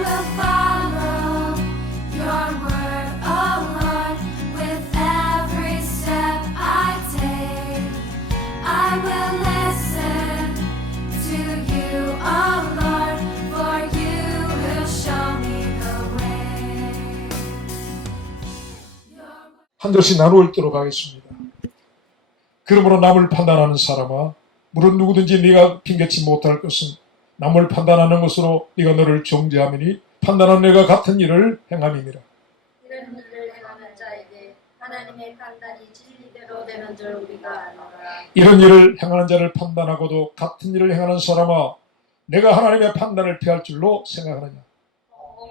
will follow your word, oh Lord, with every step I take. I will listen to you, oh Lord, for you will show me the way. 한 절씩 나누어 읽도록 하겠습니다. 그러므로 남을 판단하는 사람아, 물론 누구든지 네가 핑계치 못할 것은 남을 판단하는 것으로 네가 너를 정죄하미니 판단한 내가 같은 일을 행함이니라. 이런 일을 행하는 자에게 하나님의 판단이 진리대로 되는 줄 우리가 아노라. 이런 일을 행하는 자를 판단하고도 같은 일을 행하는 사람아, 내가 하나님의 판단을 피할 줄로 생각하느냐.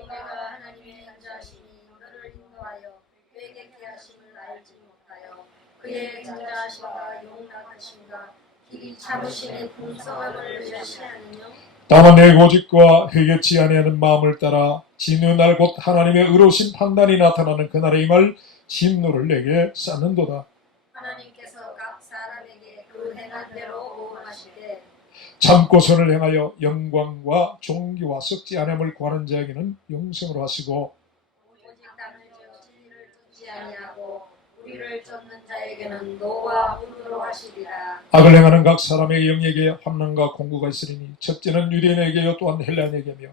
내가 하나님의 인자하심이 너를 인도하여 회개케 하심을 알지 못하여 그의 인자하심과 용납하심과 길이 참으심의 풍성함을 멸시하느뇨. 다만 내 고집과 회개치 아니하는 마음을 따라 진노 날 곧 하나님의 의로우신 판단이 나타나는 그날에 임할 진노를 내게 쌓는도다. 하나님께서 각 사람에게 그 행한 대로 보응하시되 참고 선을 행하여 영광과 존귀와 썩지 않음을 구하는 자에게는 영생으로 하시고 오직 땅을 지어 진리를 쫓지 아니하고 우리를 쫓는 자에게는 노와 불으로 하시리라. 악을 행하는 각 사람의 영에게 환난과 공고가 있으리니 첫째는 유대인에게요 또한 헬라인에게며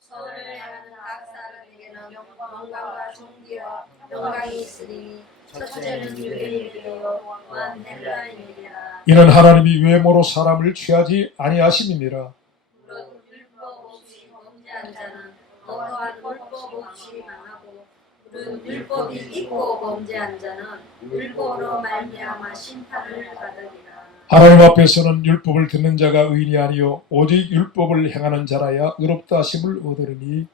선을 행하는 각 사람에게는 영광과 존귀와 영광이 있으리니 첫째는 유대인에게요 또한 헬라인에게라. 이는 하나님이 외모로 사람을 취하지 아니하심이니라. 물론 율법 없이 범죄한 자는 어떠한 율법 없이 망하고 물론 율법이 있고 범죄한 자는 율법으로 말미암아 심판을 받으리라. 하나님 앞에서는 율법을 듣는 자가 의인이 아니요 오직 율법을 행하는 자라야 의롭다 하심을 얻으리니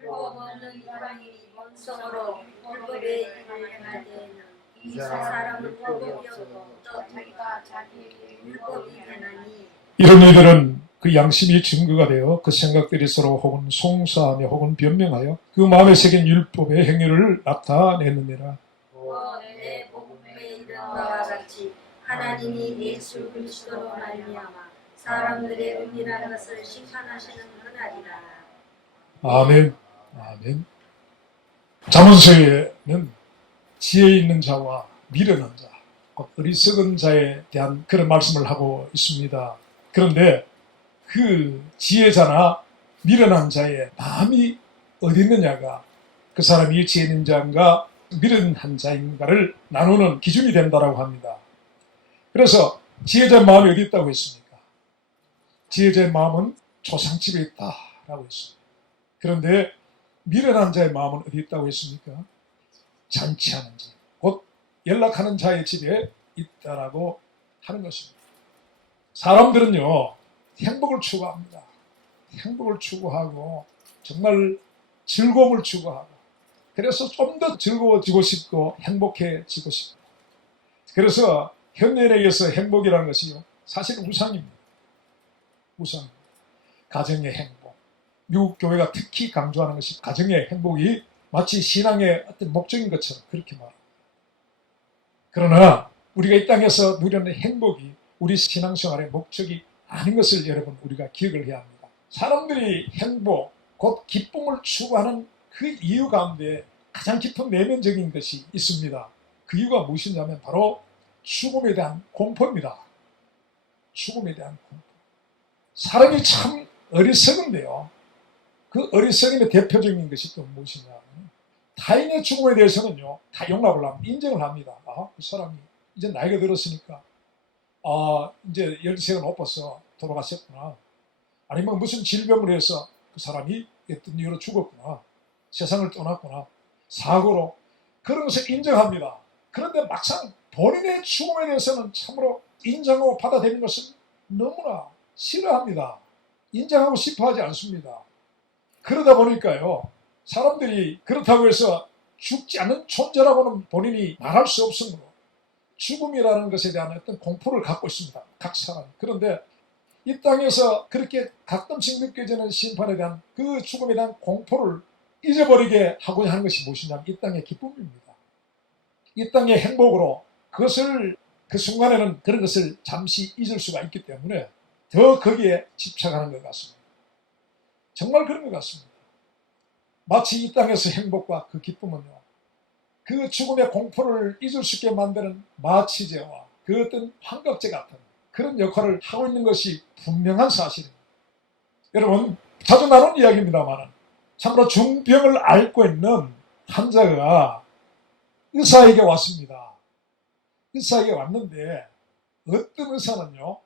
율법 없는 이방인이 본성으로 율법의 일을 행할 때에는 이 사람은 율법이 없고 또 자기가 자기에게 율법이 되나니 이런 이들은 그 양심이 증거가 되어 그 생각들이 서로 혹은 송사하며 혹은 변명하여 그 마음에 새긴 율법의 행위를 나타내느니라. 내 복음에 이른 바와 같이 하나님이 예수 그리스도로 말미암아 사람들의 은밀한 것을 심판하시는 그날이라. 아멘. 아멘. 잠언서에는 지혜 있는 자와 미련한 자, 어리석은 자에 대한 그런 말씀을 하고 있습니다. 그런데 그 지혜자나 미련한 자의 마음이 어디 있느냐가 그 사람이 지혜 있는 자인가 미련한 자인가를 나누는 기준이 된다고 합니다. 그래서 지혜자의 마음이 어디 있다고 했습니까? 지혜자의 마음은 조상집에 있다라고 했습니다. 그런데 미련한 자의 마음은 어디 있다고 했습니까? 잔치하는 자, 곧 연락하는 자의 집에 있다라고 하는 것입니다. 사람들은요, 행복을 추구합니다. 행복을 추구하고 정말 즐거움을 추구하고 그래서 좀 더 즐거워지고 싶고 행복해지고 싶고 그래서 현대인에게서 행복이라는 것이요 사실 우상입니다. 우상. 가정의 행복. 미국 교회가 특히 강조하는 것이 가정의 행복이 마치 신앙의 어떤 목적인 것처럼 그렇게 말합니다. 그러나 우리가 이 땅에서 누리는 행복이 우리 신앙생활의 목적이 아닌 것을 여러분 우리가 기억을 해야 합니다. 사람들이 행복, 곧 기쁨을 추구하는 그 이유 가운데 가장 깊은 내면적인 것이 있습니다. 그 이유가 무엇이냐면 바로 죽음에 대한 공포입니다. 죽음에 대한 공포. 사람이 참 어리석은데요. 그 어리석음의 대표적인 것이 또 무엇이냐. 타인의 죽음에 대해서는요, 다 용납을 합니다. 인정을 합니다. 아, 그 사람이 이제 나이가 들었으니까, 이제 연세가 높아서 돌아가셨구나. 아니면 무슨 질병을 해서 그 사람이 어떤 이유로 죽었구나. 세상을 떠났구나. 사고로. 그런 것을 인정합니다. 그런데 막상 본인의 죽음에 대해서는 참으로 인정하고 받아들이는 것은 너무나 싫어합니다. 인정하고 싶어 하지 않습니다. 그러다 보니까요, 사람들이 그렇다고 해서 죽지 않는 존재라고는 본인이 말할 수 없으므로 죽음이라는 것에 대한 어떤 공포를 갖고 있습니다. 각 사람. 그런데 이 땅에서 그렇게 가끔씩 느껴지는 심판에 대한 그 죽음에 대한 공포를 잊어버리게 하고자 하는 것이 무엇이냐면 이 땅의 기쁨입니다. 이 땅의 행복으로 그것을 그 순간에는 그런 것을 잠시 잊을 수가 있기 때문에 더 거기에 집착하는 것 같습니다. 정말 그런 것 같습니다. 마치 이 땅에서 행복과 그 기쁨은요, 그 죽음의 공포를 잊을 수 있게 만드는 마취제와 그 어떤 환각제 같은 그런 역할을 하고 있는 것이 분명한 사실입니다. 여러분, 자주 나눈 이야기입니다만 참으로 중병을 앓고 있는 환자가 의사에게 왔습니다. 의사에게 왔는데 어떤 의사는요,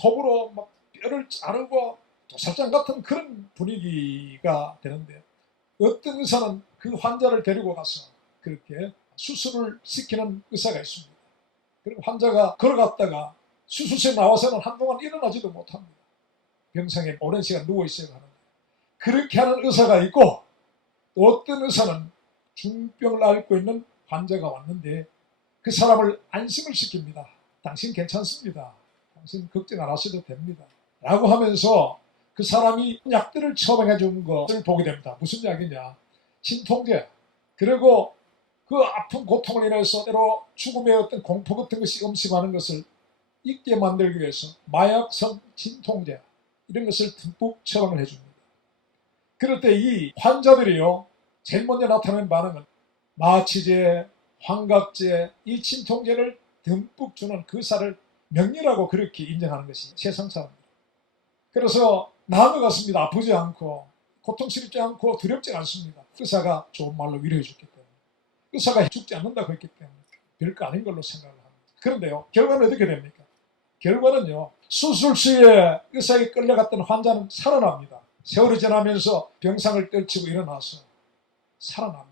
톱으로 막 뼈를 자르고 도살장 같은 그런 분위기가 되는데, 어떤 의사는 그 환자를 데리고 가서 그렇게 수술을 시키는 의사가 있습니다. 그리고 환자가 걸어갔다가 수술실에 나와서는 한동안 일어나지도 못합니다. 병상에 오랜 시간 누워있어야 하는데, 그렇게 하는 의사가 있고, 또 어떤 의사는 중병을 앓고 있는 환자가 왔는데 그 사람을 안심을 시킵니다. 당신 괜찮습니다. 당신 걱정 안 하셔도 됩니다. 라고 하면서 그 사람이 약들을 처방해 준 것을 보게 됩니다. 무슨 약이냐? 진통제. 그리고 그 아픈 고통을 인해서 때로 죽음의 어떤 공포 같은 것이 음식하는 것을 잊게 만들기 위해서 마약성 진통제, 이런 것을 듬뿍 처방을 해줍니다. 그럴 때 이 환자들이요, 제일 먼저 나타나는 반응은 마취제, 환각제, 이 진통제를 듬뿍 주는 그 의사를 명리라고 그렇게 인정하는 것이 세상 사람입니다. 그래서 나은 것 같습니다. 아프지 않고 고통스럽지 않고 두렵지 않습니다. 의사가 좋은 말로 위로해 줬기 때문에, 의사가 죽지 않는다고 했기 때문에 별거 아닌 걸로 생각을 합니다. 그런데요, 결과는 어떻게 됩니까? 결과는요, 수술실에 의사에게 끌려갔던 환자는 살아납니다. 세월이 지나면서 병상을 떨치고 일어나서 살아납니다.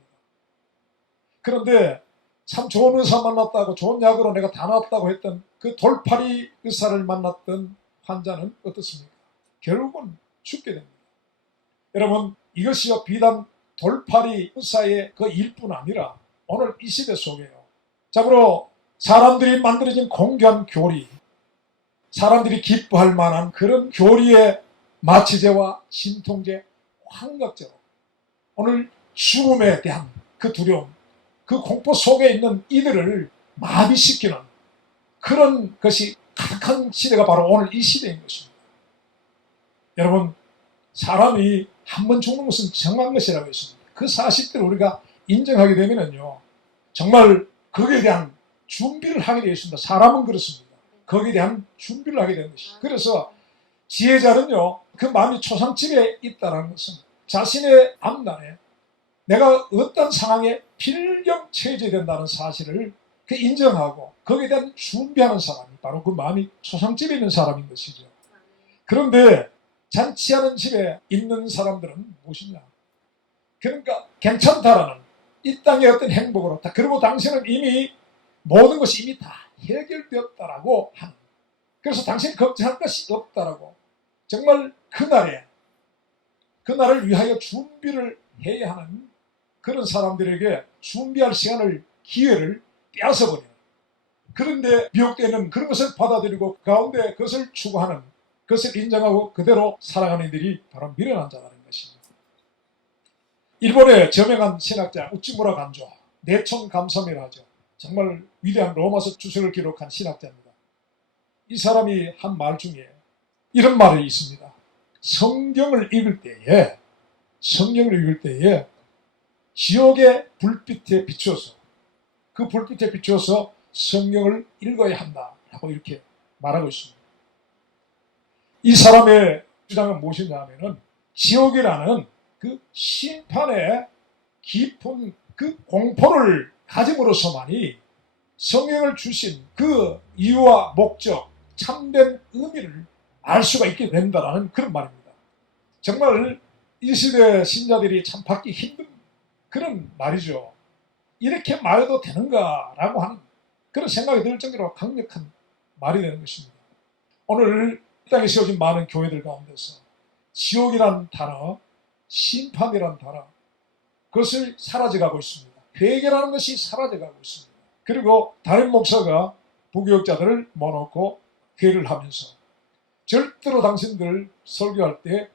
그런데 참 좋은 의사 만났다고, 좋은 약으로 내가 다 나았다고 했던 그 돌팔이 의사를 만났던 환자는 어떻습니까? 결국은 죽게 됩니다. 여러분, 이것이요, 비단 돌팔이 의사의 그 일뿐 아니라 오늘 이 시대 속에요, 참으로 사람들이 만들어진 공교한 교리, 사람들이 기뻐할 만한 그런 교리의 마취제와 진통제, 환각제로 오늘 죽음에 대한 그 두려움, 그 공포 속에 있는 이들을 마비시키는 그런 것이 가득한 시대가 바로 오늘 이 시대인 것입니다. 여러분, 사람이 한 번 죽는 것은 정한 것이라고 했습니다. 그 사실들을 우리가 인정하게 되면요, 정말 거기에 대한 준비를 하게 되어 있습니다. 사람은 그렇습니다. 거기에 대한 준비를 하게 되는 것이죠. 그래서 지혜자는요, 그 마음이 초상집에 있다는 것은 자신의 앞날에 내가 어떤 상황에 필경 처해져야 된다는 사실을 그 인정하고 거기에 대한 준비하는 사람이 바로 그 마음이 초상집에 있는 사람인 것이죠. 그런데 잔치하는 집에 있는 사람들은 무엇이냐? 그러니까 괜찮다라는 이 땅의 어떤 행복으로, 그리고 당신은 이미 모든 것이 이미 다 해결되었다라고 하는, 그래서 당신 걱정할 것이 없다라고, 정말 그날을 위하여 준비를 해야 하는 그런 사람들에게 준비할 시간을, 기회를 빼앗아버려요. 그런데 미혹되는 그런 것을 받아들이고 그 가운데 그것을 추구하는, 그것을 인정하고 그대로 살아가는 이들이 바로 미련한 자라는 것입니다. 일본의 저명한 신학자 우찌무라 간조, 내천감삼이라 하죠. 정말 위대한 로마서 주석을 기록한 신학자입니다. 이 사람이 한 말 중에 이런 말이 있습니다. 성경을 읽을 때에 지옥의 불빛에 비추어서, 그 불빛에 비추어서 성경을 읽어야 한다라고 이렇게 말하고 있습니다. 이 사람의 주장은 무엇이냐 하면은, 지옥이라는 그 심판의 깊은 그 공포를 가짐으로써만이 성경을 주신 그 이유와 목적, 참된 의미를 알 수가 있게 된다는 그런 말입니다. 정말 이 시대 신자들이 참 받기 힘든 그런 말이죠. 이렇게 말해도 되는가라고 하는 그런 생각이 들 정도로 강력한 말이 되는 것입니다. 오늘 이 땅에 세워진 많은 교회들 가운데서 지옥이란 단어, 심판이란 단어, 그것을 사라져가고 있습니다. 회개라는 것이 사라져가고 있습니다. 그리고 다른 목사가 부교육자들을 모아놓고 회의를 하면서 절대로 당신들 설교할 때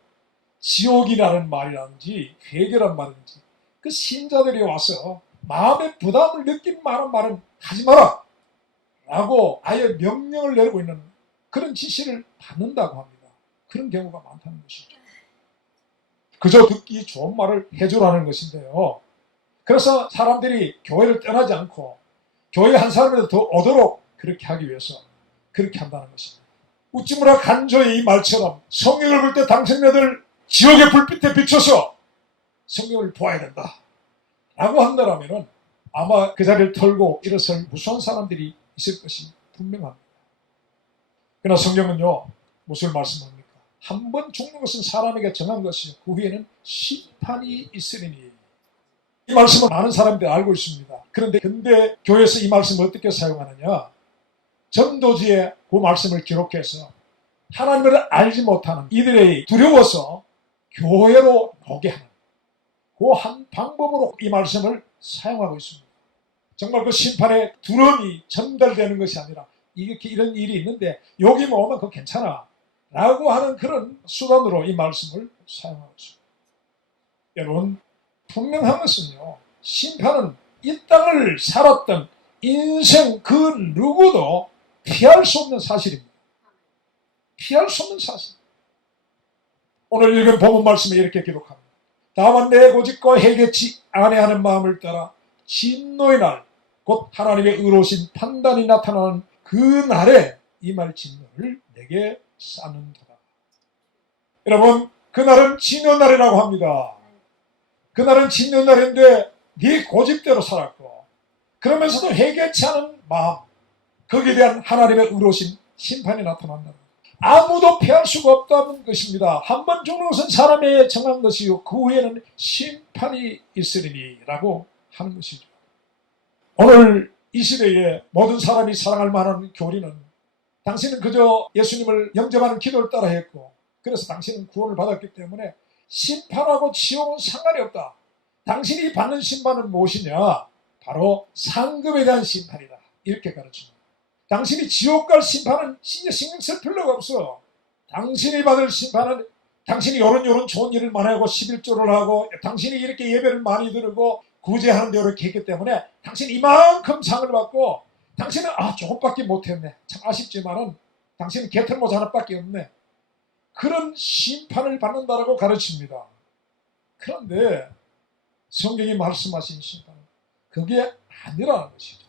지옥이라는 말이라든지 회개란 말인지 그 신자들이 와서 마음의 부담을 느낄 만한 말은 하지 마라 라고 아예 명령을 내리고 있는 그런 지시를 받는다고 합니다. 그런 경우가 많다는 것이죠. 그저 듣기 좋은 말을 해주라는 것인데요. 그래서 사람들이 교회를 떠나지 않고 교회 한 사람이라도 더 오도록 그렇게 하기 위해서 그렇게 한다는 것입니다. 우찌무라 간조의 이 말처럼 성경을 볼 때 당신네들 지옥의 불빛에 비춰서 성경을 보아야 된다 라고 한다면 아마 그 자리를 털고 일어설 무수한 사람들이 있을 것이 분명합니다. 그러나 성경은요, 무슨 말씀합니까? 한 번 죽는 것은 사람에게 정한 것이요 그 후에는 심판이 있으리니. 이 말씀은 많은 사람들이 알고 있습니다. 그런데 근대 교회에서 이 말씀을 어떻게 사용하느냐? 전도지에 그 말씀을 기록해서 하나님을 알지 못하는 이들의 두려워서 교회로 오게 하는 그 한 방법으로 이 말씀을 사용하고 있습니다. 정말 그 심판의 두려움이 전달되는 것이 아니라 이렇게 이런 일이 있는데 여기만 오면 그거 괜찮아 라고 하는 그런 수단으로 이 말씀을 사용하고 있습니다. 여러분, 분명한 것은요, 심판은 이 땅을 살았던 인생 그 누구도 피할 수 없는 사실입니다. 피할 수 없는 사실. 오늘 읽은 본문 말씀에 이렇게 기록합니다. 다만 내 고집과 해결치 아니하는 마음을 따라 진노의 날, 곧 하나님의 의로우신 판단이 나타나는 그 날에 임할 진노를 내게 쌓는도다. 여러분, 그날은 진노날이라고 합니다. 그날은 진노날인데 네 고집대로 살았고 그러면서도 해결치 않은 마음, 거기에 대한 하나님의 의로우신 심판이 나타난다. 아무도 피할 수가 없다는 것입니다. 한 번 죽는 것은 사람의 정한 것이요 그 후에는 심판이 있으리니 라고 하는 것이죠. 오늘 이 시대에 모든 사람이 사랑할 만한 교리는 당신은 그저 예수님을 영접하는 기도를 따라 했고 그래서 당신은 구원을 받았기 때문에 심판하고 지옥은 상관이 없다. 당신이 받는 심판은 무엇이냐? 바로 상급에 대한 심판이다. 이렇게 가르칩니다. 당신이 지옥 갈 심판은 신경 쓸 필요가 없어. 당신이 받을 심판은 당신이 요런 좋은 일을 많이 하고 11조를 하고 당신이 이렇게 예배를 많이 드리고 구제하는 대로 이렇게 했기 때문에 당신이 이만큼 상을 받고 당신은 조금밖에 못했네. 참 아쉽지만은 당신은 개털모자 하나밖에 없네. 그런 심판을 받는다라고 가르칩니다. 그런데 성경이 말씀하신 심판은 그게 아니라는 것이죠.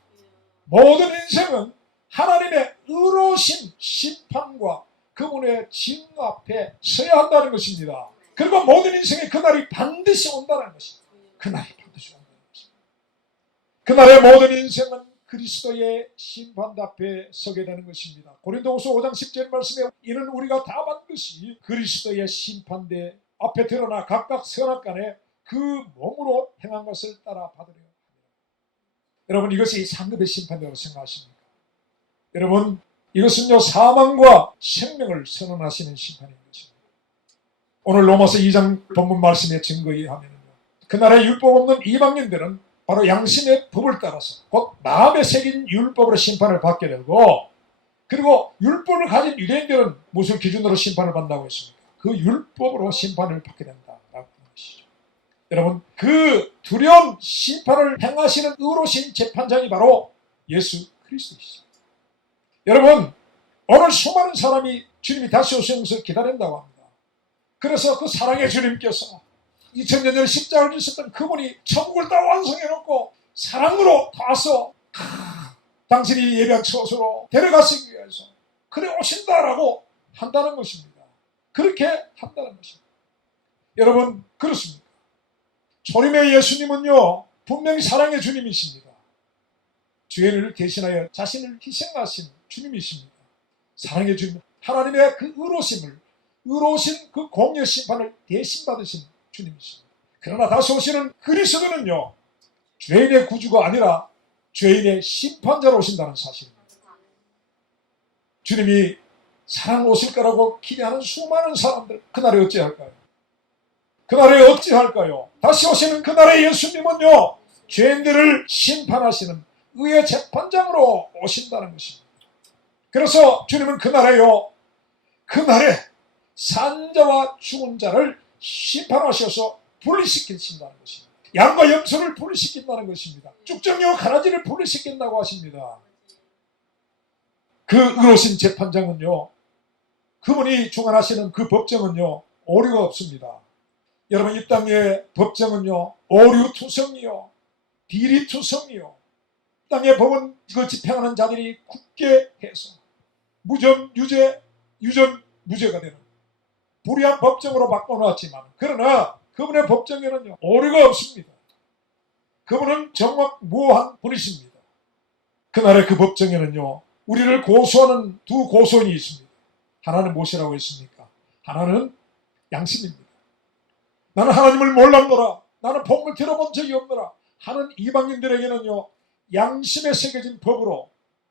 모든 인생은 하나님의 의로우신 심판과 그분의 진노 앞에 서야 한다는 것입니다. 그리고 모든 인생의 그날이 반드시 온다는 것입니다. 그날이 반드시 온다는 것입니다. 그날의 모든 인생은 그리스도의 심판 앞에 서게 되는 것입니다. 고린도후서 5장 10절 말씀에 이는 우리가 다 반드시 그리스도의 심판대 앞에 드러나 각각 선악간에 그 몸으로 행한 것을 따라 받으려 합니다. 여러분, 이것이 상급의 심판이라고 생각하십니까? 여러분, 이것은요 사망과 생명을 선언하시는 심판인 것입니다. 오늘 로마서 2장 본문 말씀에 증거에 하면요, 그날의 율법 없는 이방인들은 바로 양심의 법을 따라서 곧 마음에 새긴 율법으로 심판을 받게 되고, 그리고 율법을 가진 유대인들은 무슨 기준으로 심판을 받는다고 했습니까? 그 율법으로 심판을 받게 된다라고 하는 것이죠. 여러분, 그 두려운 심판을 행하시는 의로우신 재판장이 바로 예수 그리스도이시죠. 여러분, 오늘 수많은 사람이 주님이 다시 오시는 것을 기다린다고 합니다. 그래서 그 사랑의 주님께서 2000년 전에 십자가를 지셨던 그분이 천국을 다 완성해놓고 사랑으로 와서 당신이 예배한 처소로 데려가시기 위해서 그래 오신다라고 한다는 것입니다. 그렇게 한다는 것입니다. 여러분, 그렇습니까? 초림의 예수님은요 분명히 사랑의 주님이십니다. 죄를 대신하여 자신을 희생하신 주님이십니다. 사랑의 주님, 하나님의 그 의로우신 그 공의 심판을 대신 받으신 주님이십니다. 그러나 다시 오시는 그리스도는요 죄인의 구주가 아니라 죄인의 심판자로 오신다는 사실입니다. 주님이 사랑 오실 거라고 기대하는 수많은 사람들, 그날에 어찌할까요? 그날에 어찌할까요? 다시 오시는 그날의 예수님은요 죄인들을 심판하시는 의의 재판장으로 오신다는 것입니다. 그래서 주님은 그날에 산자와 죽은 자를 심판하셔서 분리시키신다는 것입니다. 양과 염소를 분리시킨다는 것입니다. 쭉정이와 가라지를 분리시킨다고 하십니다. 그 의로우신 재판장은요, 그분이 주관하시는 그 법정은요 오류가 없습니다. 여러분, 이 땅의 법정은요, 오류투성이요, 비리투성이요, 땅의 법은 이걸 집행하는 자들이 굳게 해서 무전 유죄, 유전 무죄가 되는 불의한 법정으로 바꿔놨지만, 그러나 그분의 법정에는요, 오류가 없습니다. 그분은 정확무한 분이십니다. 그날의 그 법정에는요, 우리를 고소하는 두 고소인이 있습니다. 하나는 무엇이라고 했습니까? 하나는 양심입니다. 나는 하나님을 몰랐노라, 나는 복음을 들어본 적이 없노라 하는 이방인들에게는요, 양심에 새겨진 법으로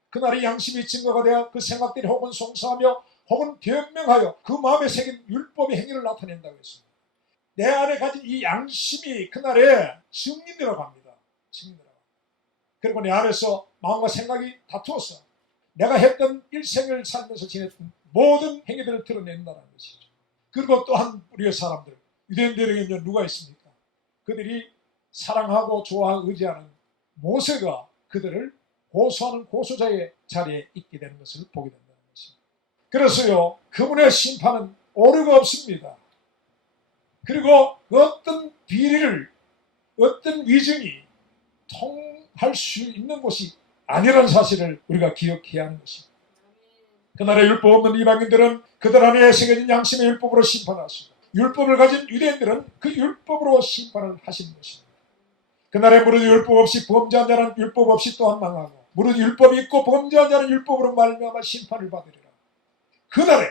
그날의 양심이 증거가 되어 그 생각들이 혹은 송사하며 혹은 변명하여 그 마음에 새긴 율법의 행위를 나타낸다고 했습니다. 내 안에 가진 이 양심이 그날에 증인이라고 합니다. 증인이라고. 그리고 내 안에서 마음과 생각이 다투어서 내가 했던 일생을 살면서 지냈던 모든 행위들을 드러낸다는 것이죠. 그리고 또한 우리의 사람들, 유대인들에게는 누가 있습니까? 그들이 사랑하고 좋아하고 의지하는 모세가 그들을 고소하는 고소자의 자리에 있게 되는 것을 보게 된다는 것입니다. 그래서요, 그분의 심판은 오류가 없습니다. 그리고 어떤 비리를, 어떤 위증이 통할 수 있는 곳이 아니라는 사실을 우리가 기억해야 하는 것입니다. 그날의 율법 없는 이방인들은 그들 안에 새겨진 양심의 율법으로 심판하시고, 율법을 가진 유대인들은 그 율법으로 심판을 하시는 것입니다. 그날에 무릇 율법 없이 범죄한 자는 율법 없이 또한 망하고, 무릇 율법이 있고 범죄한 자는 율법으로 말미암아 심판을 받으리라. 그날에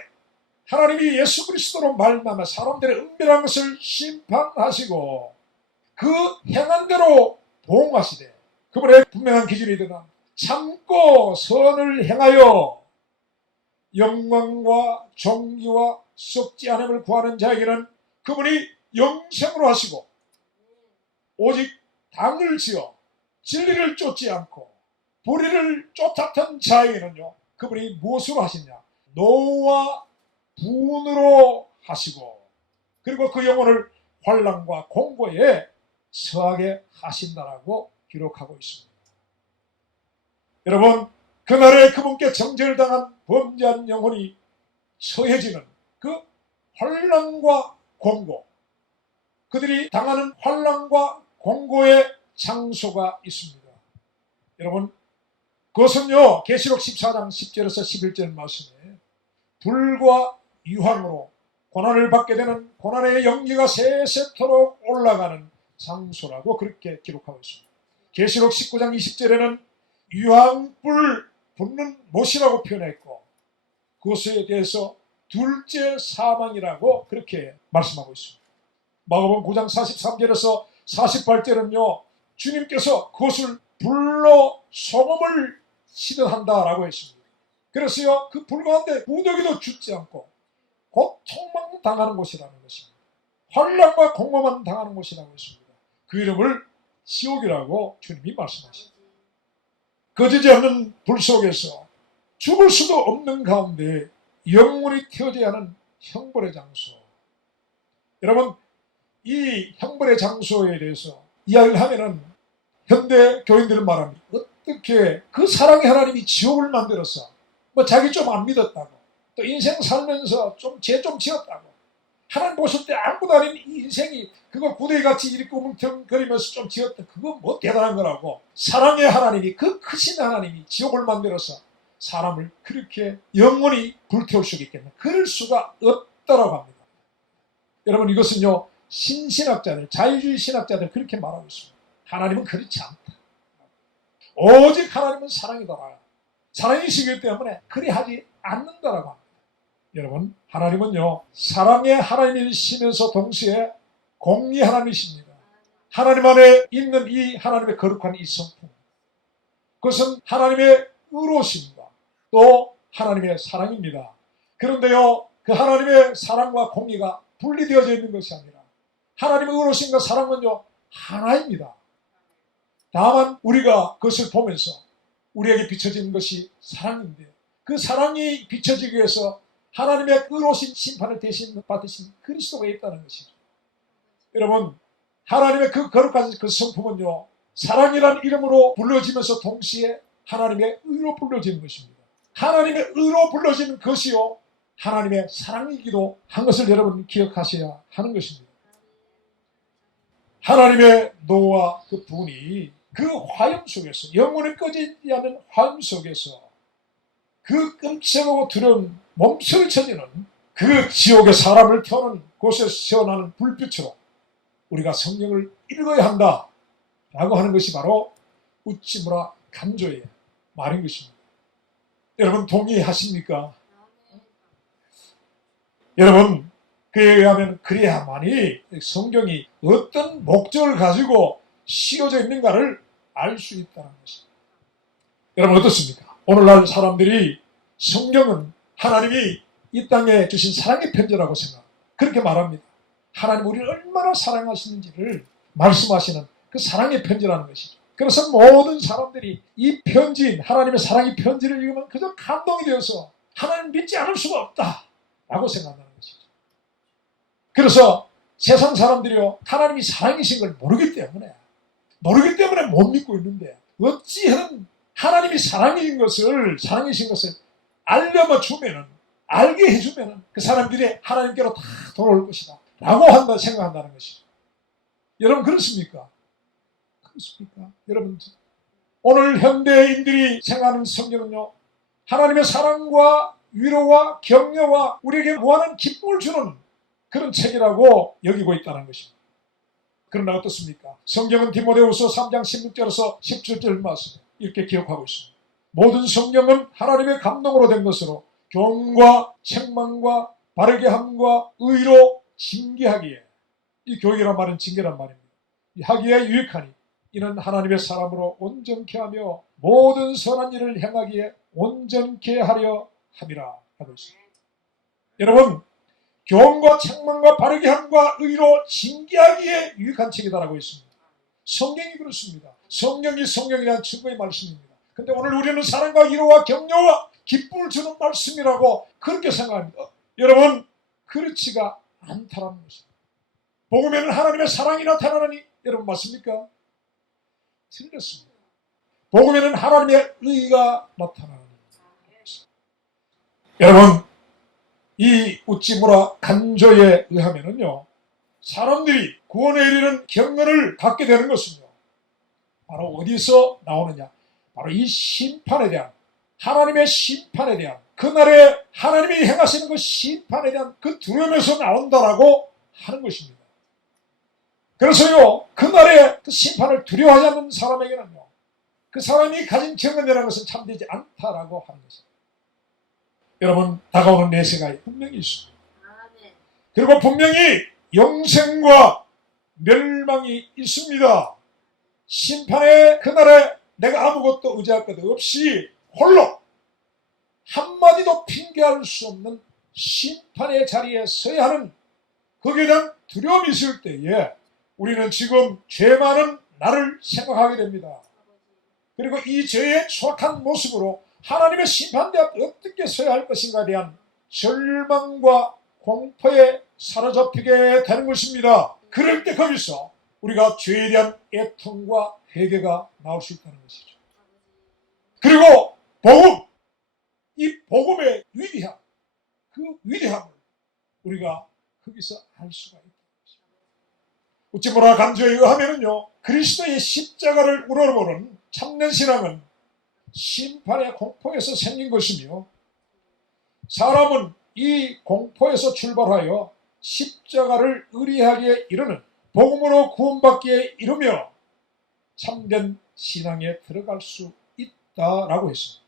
하나님이 예수 그리스도로 말미암아 사람들의 은밀한 것을 심판하시고 그 행한 대로 보응하시되, 그분의 분명한 기준이 되나 참고 선을 행하여 영광과 존귀와 썩지 않음을 구하는 자에게는 그분이 영생으로 하시고, 오직 당을 지어 진리를 쫓지 않고 불의를 쫓았던 자에게는요, 그분이 무엇으로 하시냐? 노와 분으로 하시고, 그리고 그 영혼을 환난과 공고에 처하게 하신다라고 기록하고 있습니다. 여러분, 그날에 그분께 정죄를 당한 범죄한 영혼이 처해지는 그 환난과 공고, 그들이 당하는 환난과 공고의 장소가 있습니다. 여러분, 그것은요, 계시록 14장 10절에서 11절 말씀에 불과 유황으로 고난을 받게 되는 고난의 연기가 세세토록 올라가는 장소라고 그렇게 기록하고 있습니다. 계시록 19장 20절에는 유황불 붙는 못이라고 표현했고, 그것에 대해서 둘째 사망이라고 그렇게 말씀하고 있습니다. 마가복음 9장 43절에서 48절은요, 주님께서 그것을 불로 소금을 시전한다라고 했습니다. 그래서요, 그 불 가운데 무더기도 죽지 않고 고통만 당하는 곳이라는 것입니다. 환난과 공고만 당하는 곳이라고 했습니다. 그 이름을 지옥이라고 주님이 말씀하십니다. 꺼지지 않는 불 속에서 죽을 수도 없는 가운데 영원히 태어져야 하는 형벌의 장소. 여러분, 이 형벌의 장소에 대해서 이야기를 하면은 현대 교인들은 말합니다. 어떻게 그 사랑의 하나님이 지옥을 만들어서 뭐 자기 좀 안 믿었다고, 또 인생 살면서 좀 죄 좀 지었다고, 하나님 보실 때 아무도 아닌 이 인생이 그거 구덩이같이 이렇게 우물텅거리면서 좀 지었다, 그거 뭐 대단한 거라고. 사랑의 하나님이, 그 크신 하나님이 지옥을 만들어서 사람을 그렇게 영원히 불태울 수 있겠나? 그럴 수가 없다라고 합니다. 여러분, 이것은요, 신신학자들, 자유주의 신학자들 그렇게 말하고 있습니다. 하나님은 그렇지 않다. 오직 하나님은 사랑이더라. 사랑이시기 때문에 그리 하지 않는다라고 합니다. 여러분, 하나님은요, 사랑의 하나님이시면서 동시에 공의 하나님이십니다. 하나님 안에 있는 이 하나님의 거룩한 이 성품, 그것은 하나님의 의로우심과 또 하나님의 사랑입니다. 그런데요, 그 하나님의 사랑과 공의가 분리되어져 있는 것이 아니라 하나님의 의로우심과 사랑은요, 하나입니다. 다만 우리가 그것을 보면서 우리에게 비춰지는 것이 사랑인데, 그 사랑이 비춰지기 위해서 하나님의 의로우신 심판을 대신 받으신 그리스도가 있다는 것이죠. 여러분, 하나님의 그 거룩한 그 성품은요, 사랑이라는 이름으로 불러지면서 동시에 하나님의 의로 불러지는 것입니다. 하나님의 의로 불러지는 것이요, 하나님의 사랑이기도 한 것을 여러분 기억하셔야 하는 것입니다. 하나님의 노와 그 분이 그 화염 속에서, 영원히 꺼지지 않는 화염 속에서 그 끔찍하고 두려운 몸서리쳐지는 그 지옥의 사람을 태우는 곳에서 새어나는 불빛으로 우리가 성경을 읽어야 한다 라고 하는 것이 바로 우찌무라 간조의 말인 것입니다. 여러분 동의하십니까? 여러분 그에 의하면 그래야만이 성경이 어떤 목적을 가지고 씌워져 있는가를 알 수 있다는 것입니다. 여러분 어떻습니까? 오늘날 사람들이 성경은 하나님이 이 땅에 주신 사랑의 편지라고 생각합니다. 그렇게 말합니다. 하나님 우리를 얼마나 사랑하시는지를 말씀하시는 그 사랑의 편지라는 것이죠. 그래서 모든 사람들이 이 편지인 하나님의 사랑의 편지를 읽으면 그저 감동이 되어서 하나님 믿지 않을 수가 없다 라고 생각한다는 것이죠. 그래서 세상 사람들이요 하나님이 사랑이신 걸 모르기 때문에 못 믿고 있는데 어찌하든 하나님이 사랑이신 것을 알게 해주면은 그 사람들이 하나님께로 다 돌아올 것이다 라고 생각한다는 것이죠. 여러분 그렇습니까? 여러분 오늘 현대인들이 생각하는 성경은요 하나님의 사랑과 위로와 격려와 우리에게 무한한 기쁨을 주는 그런 책이라고 여기고 있다는 것입니다. 그러나 어떻습니까? 성경은 디모데후서 3장 16절에서 17절 말씀 이렇게 기록하고 있습니다. 모든 성경은 하나님의 감동으로 된 것으로 교훈과 책망과 바르게 함과 의로 징계하기에, 이 교육이란 말은 징계란 말입니다. 하기에 유익하니 이는 하나님의 사람으로 온전케 하며 모든 선한 일을 행하기에 온전케 하려 함이라 하고 있습니다. 여러분 교훈과 책망과 바르게 함과 의로 징계하기에 유익한 책이다라고 있습니다. 성경이 그렇습니다. 성경이 성경에 대한 증거의 말씀입니다. 근데 오늘 우리는 사랑과 위로와 격려와 기쁨을 주는 말씀이라고 그렇게 생각합니다. 여러분 그렇지가 않다라는 것입니다. 복음에는 하나님의 사랑이 나타나느니 여러분 맞습니까? 틀렸습니다. 복음에는 하나님의 의가 나타나는 것입니다. 여러분 이 우찌무라 간조에 의하면은요 사람들이 구원에 이르는 경건을 갖게 되는 것은요 바로 어디서 나오느냐, 바로 이 심판에 대한, 하나님의 심판에 대한, 그날에 하나님이 행하시는 그 심판에 대한 그 두려움에서 나온다라고 하는 것입니다. 그래서요 그날에 그 심판을 두려워하지 않는 사람에게는요 그 사람이 가진 경건이라는 것은 참되지 않다라고 하는 것입니다. 여러분 다가오는 내세가 분명히 있습니다. 그리고 분명히 영생과 멸망이 있습니다. 심판의 그날에 내가 아무것도 의지할 것 없이 홀로 한마디도 핑계할 수 없는 심판의 자리에 서야 하는 거기에 대한 두려움이 있을 때에 우리는 지금 죄 많은 나를 생각하게 됩니다. 그리고 이 죄의 추악한 모습으로 하나님의 심판대 앞에 어떻게 서야 할 것인가에 대한 절망과 공포에 사로잡히게 되는 것입니다. 그럴 때 거기서 우리가 죄에 대한 애통과 회개가 나올 수 있다는 것이죠. 그리고 복음, 이 복음의 위대함, 그 위대함을 우리가 거기서 알 수가 있다는 것입니다. 우찌무라 간조에 의하면은요 그리스도의 십자가를 우러러보는 참된 신앙은 심판의 공포에서 생긴 것이며 사람은 이 공포에서 출발하여 십자가를 의리하기에 이르는 복음으로 구원받기에 이르며 참된 신앙에 들어갈 수 있다라고 했습니다.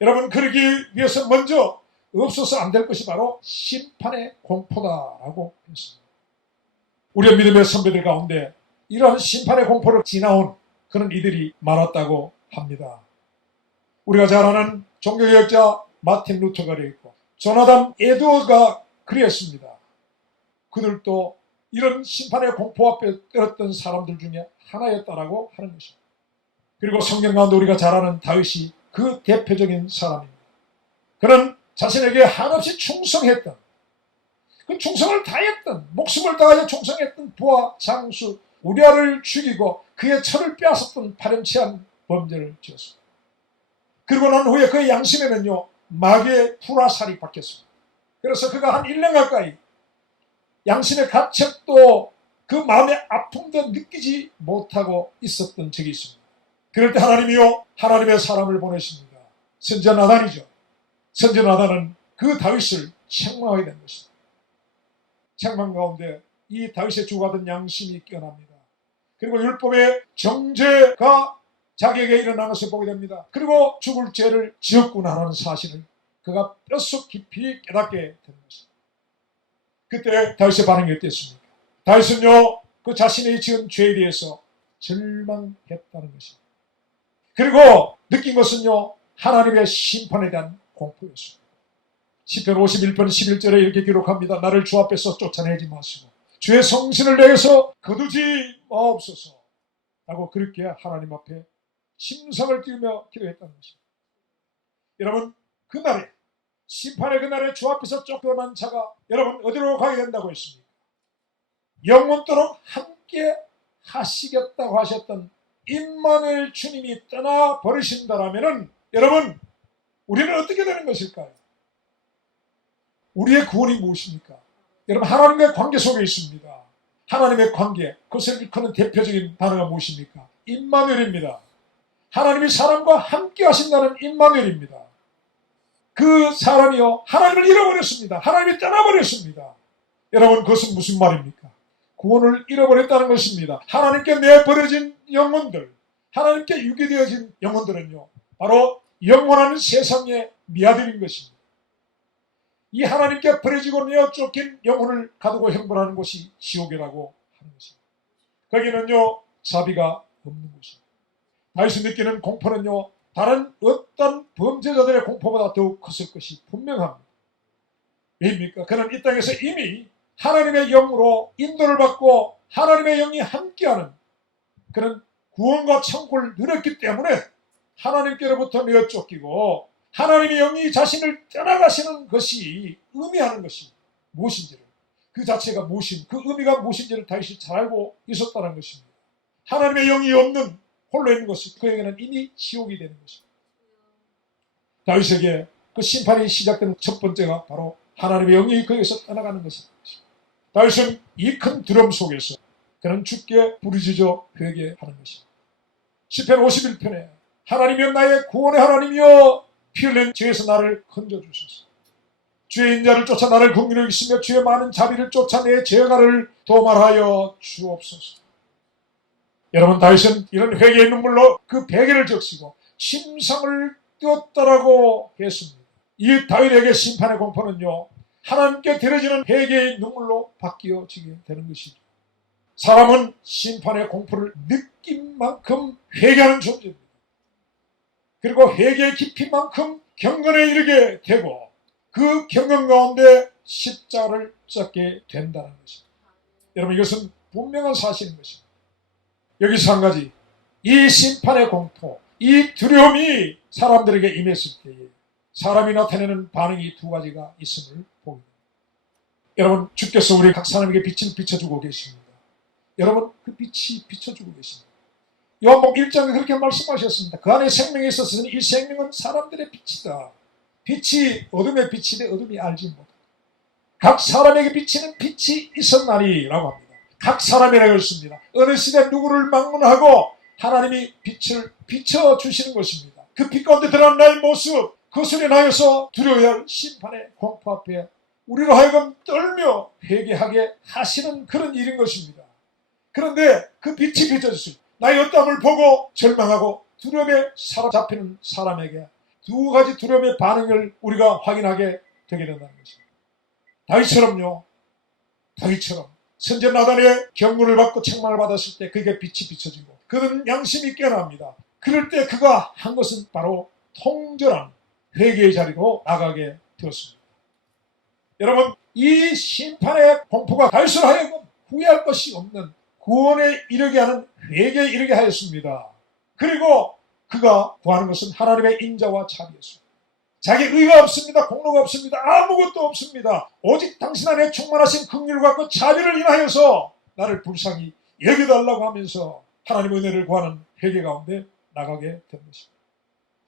여러분 그러기 위해서 먼저 없어서 안 될 것이 바로 심판의 공포다라고 했습니다. 우리의 믿음의 선배들 가운데 이러한 심판의 공포를 지나온 그런 이들이 많았다고 합니다. 우리가 잘 아는 종교개혁자 마틴 루터가 있고 조나단 에드워드가 그랬습니다. 그들도 이런 심판의 공포 앞에 떨었던 사람들 중에 하나였다라고 하는 것입니다. 그리고 성경 가운데 우리가 잘 아는 다윗이 그 대표적인 사람입니다. 그는 자신에게 한없이 충성했던, 그 충성을 다했던, 목숨을 다하여 충성했던 부하 장수 우리아를 죽이고 그의 철을 빼앗았던 파렴치한 범죄를 지었습니다. 그리고 난 후에 그의 양심에는요 마귀의 불화살이 박혔습니다. 그래서 그가 한 1년 가까이 양심의 가책도 그 마음의 아픔도 느끼지 못하고 있었던 적이 있습니다. 그럴 때 하나님이요, 하나님의 사람을 보내십니다. 선지자 나단이죠. 선지자 나단은 그 다윗을 책망하게 된 것입니다. 책망 가운데 이 다윗의 주고하던 양심이 깨어납니다. 그리고 율법의 정죄가 자기에게 일어난 것을 보게 됩니다. 그리고 죽을 죄를 지었구나라는 사실을 그가 뼛속 깊이 깨닫게 된 것입니다. 그때 다윗의 반응이 어땠습니까? 다윗은요, 그 자신의 지은 죄에 대해서 절망했다는 것입니다. 그리고 느낀 것은요, 하나님의 심판에 대한 공포였습니다. 시편 51편 11절에 이렇게 기록합니다. 나를 주 앞에서 쫓아내지 마시고 주의 성신을 내게서 거두지 마옵소서 라고 그렇게 하나님 앞에 심성을 띄우며 기도했다는 것입니다. 여러분, 그날에 심판의 그날에 주 앞에서 쫓겨난 자가 여러분 어디로 가게 된다고 했습니까? 영원토록 함께 하시겠다고 하셨던 임마누엘 주님이 떠나버리신다라면 여러분, 우리는 어떻게 되는 것일까요? 우리의 구원이 무엇입니까? 여러분, 하나님과의 관계 속에 있습니다. 하나님의 관계, 그것을 일컫는 대표적인 단어가 무엇입니까? 임마누엘입니다. 하나님이 사람과 함께 하신다는 임마누엘입니다. 그 사람이요, 하나님을 잃어버렸습니다. 하나님이 떠나버렸습니다. 여러분, 그것은 무슨 말입니까? 구원을 잃어버렸다는 것입니다. 하나님께 내버려진 영혼들, 하나님께 유기되어진 영혼들은요, 바로 영원한 세상의 미아들인 것입니다. 이 하나님께 버려지고 내어 쫓긴 영혼을 가두고 형벌하는 곳이 지옥이라고 하는 것입니다. 거기는요, 자비가 없는 곳입니다. 다윗이 느끼는 공포는요, 다른 어떤 범죄자들의 공포보다 더욱 컸을 것이 분명합니다. 왜입니까? 그는 이 땅에서 이미 하나님의 영으로 인도를 받고 하나님의 영이 함께하는 그런 구원과 천국을 누렸기 때문에 하나님께로부터 내어 쫓기고 하나님의 영이 자신을 떠나가시는 것이 의미하는 것이 무엇인지를, 그 자체가 무엇인, 그 의미가 무엇인지를 다윗이 잘 알고 있었다는 것입니다. 하나님의 영이 없는 홀로 있는 것이 그에게는 이미 지옥이 되는 것입니다. 다윗에게 그 심판이 시작된 첫 번째가 바로 하나님의 영이 그에게서 떠나가는 것입니다. 다윗은 이 큰 두려움 속에서 그는 주께 부르짖어 회개하는 것입니다. 시편 51편에 하나님이여 나의 구원의 하나님이여 피 흘린 죄에서 나를 건져주소서. 주의 인자를 쫓아 나를 긍휼히 여기시며 주의 많은 자비를 쫓아 내 죄가를 도말하여 주옵소서. 여러분, 다윗은 이런 회개의 눈물로 그 베개를 적시고 심상을 띄었다라고 했습니다. 이 다윗에게 심판의 공포는요, 하나님께 드려지는 회개의 눈물로 바뀌어지게 되는 것이죠. 사람은 심판의 공포를 느낀 만큼 회개하는 존재입니다. 그리고 회개의 깊이만큼 경건에 이르게 되고 그 경건 가운데 십자가를 쫓게 된다는 것입니다. 여러분, 이것은 분명한 사실인 것입니다. 여기서 한 가지, 이 심판의 공포, 이 두려움이 사람들에게 임했을 때에 사람이 나타내는 반응이 두 가지가 있음을 봅니다. 여러분, 주께서 우리 각 사람에게 빛을 비춰주고 계십니다. 여러분, 그 빛이 비춰주고 계십니다. 요한복음 1장에 그렇게 말씀하셨습니다. 그 안에 생명이 있었으니 이 생명은 사람들의 빛이다. 빛이 어둠의 빛이되 어둠이 알지 못한다. 각 사람에게 비치는 빛이 있었나니 라고 합니다. 각 사람이라고 했습니다. 어느 시대 누구를 막론하고 하나님이 빛을 비춰주시는 것입니다. 그 빛 가운데 드러난 나의 모습, 그것을 인하여서 두려워야 할 심판의 공포 앞에 우리로 하여금 떨며 회개하게 하시는 그런 일인 것입니다. 그런데 그 빛이 비춰졌습니다. 나의 어떠함을 보고 절망하고 두려움에 사로잡히는 사람에게 두 가지 두려움의 반응을 우리가 확인하게 되게 된다는 것입니다. 다윗처럼 선지자 나단의 경고를 받고 책망을 받았을 때 그에게 빛이 비춰지고 그는 양심이 깨어납니다. 그럴 때 그가 한 것은 바로 통절한 회개의 자리로 나가게 되었습니다. 여러분, 이 심판의 공포가 다윗을 하여금 후회할 것이 없는 구원에 이르게 하는 회개에 이르게 하였습니다. 그리고 그가 구하는 것은 하나님의 인자와 자비였습니다. 자기 의가 없습니다. 공로가 없습니다. 아무것도 없습니다. 오직 당신 안에 충만하신 긍휼과 그 자비를 인하여서 나를 불쌍히 여겨달라고 하면서 하나님의 은혜를 구하는 회개 가운데 나가게 된 것입니다.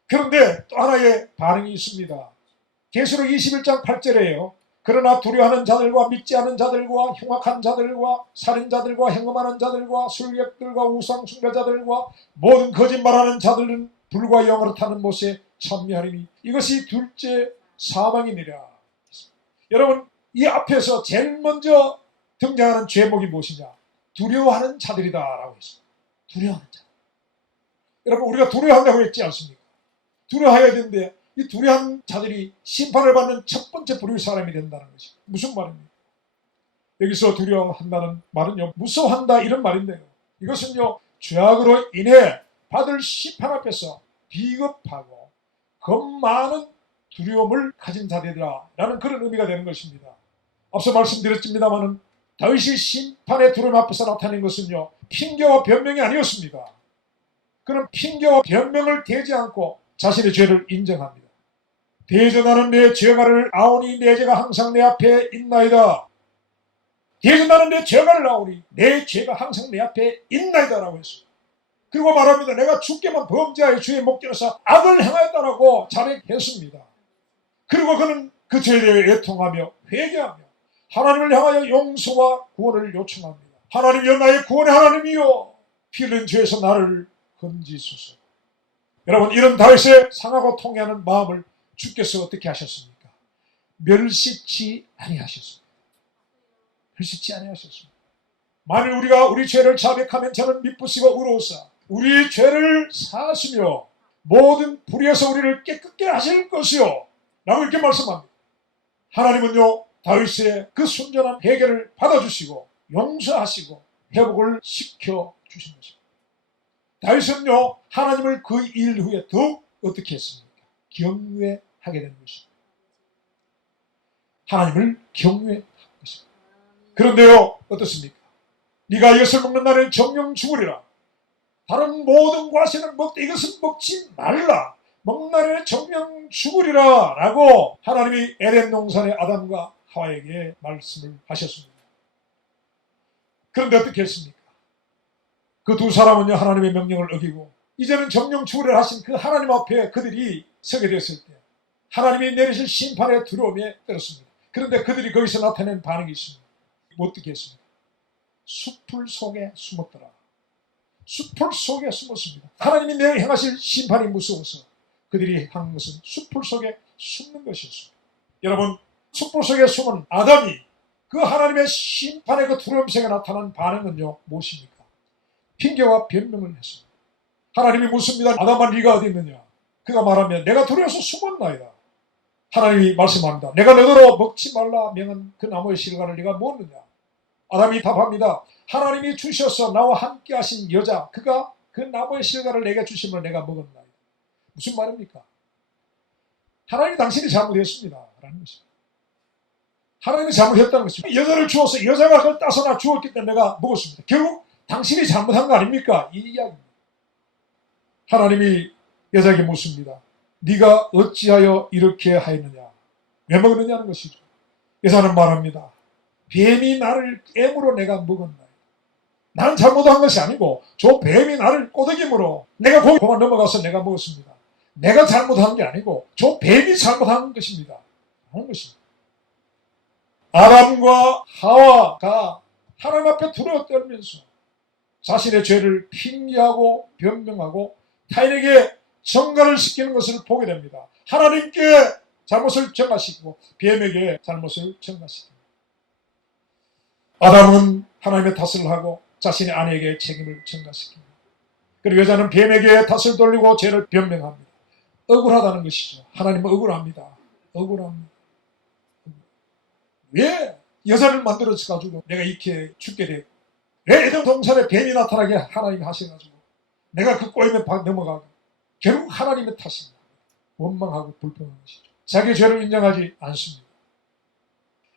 그런데 또 하나의 반응이 있습니다. 계시록 21장 8절에요. 그러나 두려워하는 자들과 믿지 않은 자들과 흉악한 자들과 살인자들과 행음하는 자들과 술객들과 우상숭배자들과 모든 거짓말하는 자들은 불과 영으로 타는 못에 참여하리니 이것이 둘째 사망이니라. 여러분, 이 앞에서 제일 먼저 등장하는 죄목이 무엇이냐? 두려워하는 자들이다 라고 했습니다. 두려워하는 자. 여러분, 우리가 두려워한다고 했지 않습니까? 두려워해야 되는데 이 두려워하는 자들이 심판을 받는 첫 번째 부류의 사람이 된다는 것이 무슨 말입니까? 여기서 두려워한다는 말은요, 무서워한다 이런 말인데요, 이것은요 죄악으로 인해 받을 심판 앞에서 비겁하고 겁 많은 두려움을 가진 자들이다 라는 그런 의미가 되는 것입니다. 앞서 말씀드렸습니다마는 다윗이 심판의 두려움 앞에서 나타낸 것은요 핑계와 변명이 아니었습니다. 그는 핑계와 변명을 대지 않고 자신의 죄를 인정합니다. 대전하는 내 죄가를 아오니 내 죄가 항상 내 앞에 있나이다. 대전하는 내 죄가를 아오니 내 죄가 항상 내 앞에 있나이다 라고 했습니다. 그리고 말합니다. 내가 주께만 범죄하여 주의 목전에서 악을 행하였다라고 자백했습니다. 그리고 그는 그 죄에 대해 애통하며 회개하며 하나님을 향하여 용서와 구원을 요청합니다. 하나님이여 나의 구원의 하나님이여 피 흘린 죄에서 나를 건지소서. 여러분, 이런 다윗의 상하고 통해하는 마음을 주께서 어떻게 하셨습니까? 멸시치 아니하셨습니다. 멸시치 아니하셨습니다. 만일 우리가 우리 죄를 자백하면 저는 미쁘시고 의로우사 우리 죄를 사하시며 모든 불의에서 우리를 깨끗게 하실 것이요 라고 이렇게 말씀합니다. 하나님은요 다윗의 그 순전한 회개를 받아주시고 용서하시고 회복을 시켜주신 것입니다. 다윗은요 하나님을 그 일 후에 더욱 어떻게 했습니까? 경외하게 된 것입니다. 하나님을 경외한 것입니다. 그런데요 어떻습니까? 네가 이것을 먹는 날엔 정령 죽으리라. 다른 모든 과실은 먹되 이것은 먹지 말라. 먹는 날에 정령 죽으리라 라고 하나님이 에덴 동산의 아담과 하와에게 말씀을 하셨습니다. 그런데 어떻게 했습니까? 그 두 사람은요 하나님의 명령을 어기고 이제는 정령 죽으리라 하신 그 하나님 앞에 그들이 서게 됐을 때 하나님이 내리실 심판의 두려움에 떨었습니다. 그런데 그들이 거기서 나타낸 반응이 있습니다. 어떻게 했습니까? 숲풀 속에 숨었더라. 숲풀 속에 숨었습니다. 하나님이 내일 행하실 심판이 무서워서 그들이 한 것은 숲풀 속에 숨는 것이었습니다. 여러분, 숲풀 속에 숨은 아담이 그 하나님의 심판의 그 두려움 속에 나타난 반응은요 무엇입니까? 핑계와 변명을 했습니다. 하나님이 묻습니다. 아담아 네가 어디 있느냐? 그가 말하면 내가 두려워서 숨었나이다. 하나님이 말씀합니다. 내가 너더러 먹지 말라 명한 그 나무의 실과를 네가 먹었느냐? 아담이 답합니다. 하나님이 주셔서 나와 함께 하신 여자 그가 그 나무의 실과를 내게 주심을 내가 먹었나이다. 무슨 말입니까? 하나님이 당신이 잘못했습니다 라는 것입니다. 하나님이 잘못했다는 것입니다. 여자를 주어서 여자가 그걸 따서 나 주었기 때문에 내가 먹었습니다. 결국 당신이 잘못한 거 아닙니까? 이 이야기입니다. 하나님이 여자에게 묻습니다. 네가 어찌하여 이렇게 하였느냐? 왜 먹었느냐는 것이죠. 여자는 말합니다. 뱀이 나를 깨물어 내가 먹었나요? 나는 잘못한 것이 아니고 저 뱀이 나를 꼬드김으로 내가 거기 고만 넘어가서 내가 먹었습니다. 내가 잘못한 게 아니고 저 뱀이 잘못한 것입니다. 하는 것입니다. 아담과 하와가 하나님 앞에 두려워 떨면서 자신의 죄를 핑계하고 변명하고 타인에게 정가를 시키는 것을 보게 됩니다. 하나님께 잘못을 정하시고 뱀에게 잘못을 정하시킵니다. 아담은 하나님의 탓을 하고 자신의 아내에게 책임을 전가시킵니다. 그리고 여자는 뱀에게 탓을 돌리고 죄를 변명합니다. 억울하다는 것이죠. 하나님은 억울합니다. 억울합니다. 왜 여자를 만들어가지고 내가 이렇게 죽게 되고 왜 에덴 동산에 뱀이 나타나게 하나님이 하셔가지고 내가 그 꼬임에 넘어가고 결국 하나님의 탓입니다. 원망하고 불평한 것이죠. 자기 죄를 인정하지 않습니다.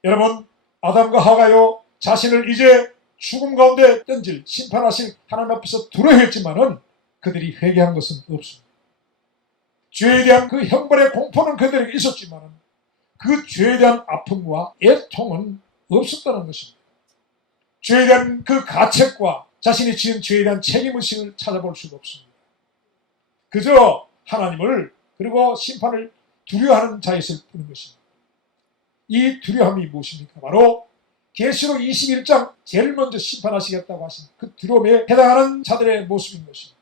여러분, 아담과 하와가요 자신을 이제 죽음 가운데 던질 심판하실 하나님 앞에서 두려워했지만은 그들이 회개한 것은 없습니다. 죄에 대한 그 형벌의 공포는 그들에게 있었지만은 그 죄에 대한 아픔과 애통은 없었다는 것입니다. 죄에 대한 그 가책과 자신이 지은 죄에 대한 책임의식을 찾아볼 수가 없습니다. 그저 하나님을 그리고 심판을 두려워하는 자였을 뿐인 것입니다. 이 두려움이 무엇입니까? 바로 계시록 21장 제일 먼저 심판하시겠다고 하신 그 두려움에 해당하는 자들의 모습인 것입니다.